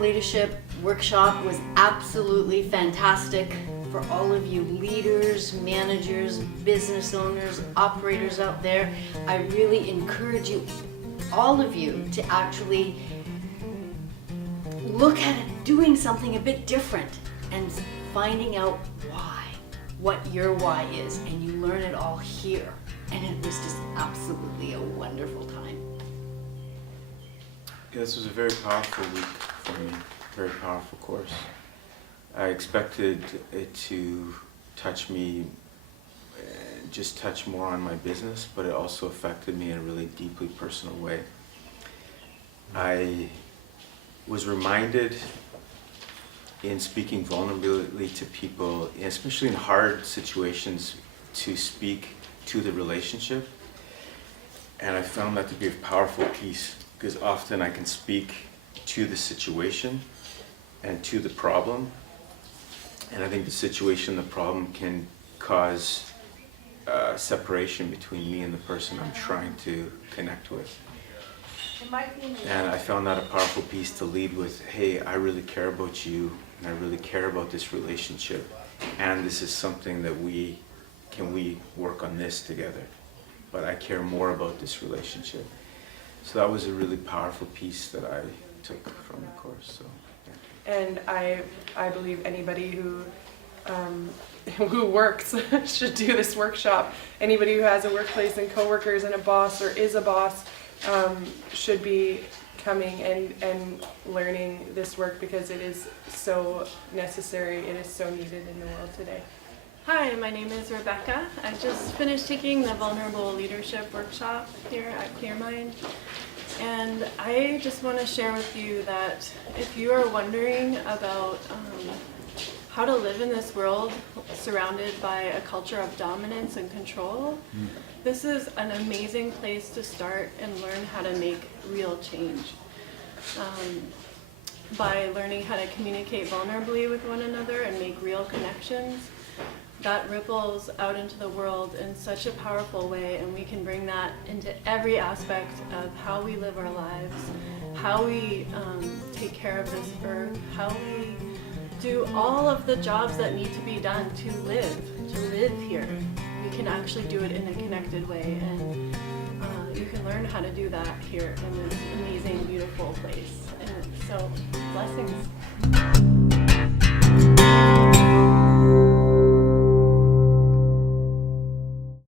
Leadership workshop was absolutely fantastic. For all of you leaders, managers, business owners, operators out there, I really encourage you, all of you, to actually look at it doing something a bit different and finding out why, what your why is, and you learn it all here. And it was just absolutely a wonderful time. Yeah, this was a very powerful week for me, very powerful course. I expected it to touch me, just touch more on my business, but it also affected me in a really deeply personal way. I was reminded in speaking vulnerably to people, especially in hard situations, to speak to the relationship. And I found that to be a powerful piece, because often I can speak to the situation and to the problem. And I think the situation, the problem can cause separation between me and the person I'm trying to connect with. And I found that a powerful piece to lead with, hey, I really care about you, and I really care about this relationship, and this is something that we work on this together, but I care more about this relationship. So that was a really powerful piece that I took from the course. So, yeah. And I believe anybody who works should do this workshop. Anybody who has a workplace and coworkers and a boss or is a boss should be coming and learning this work, because it is so necessary, it is so needed in the world today. Hi, my name is Rebecca. I just finished taking the Vulnerable Leadership workshop here at Clearmind. And I just want to share with you that if you are wondering about how to live in this world surrounded by a culture of dominance and control, this is an amazing place to start and learn how to make real change. By learning how to communicate vulnerably with one another and make real connections, that ripples out into the world in such a powerful way, and we can bring that into every aspect of how we live our lives, how we take care of this earth, how we do all of the jobs that need to be done to live here. We can actually do it in a connected way, and you can learn how to do that here in this amazing, beautiful place. And so, blessings.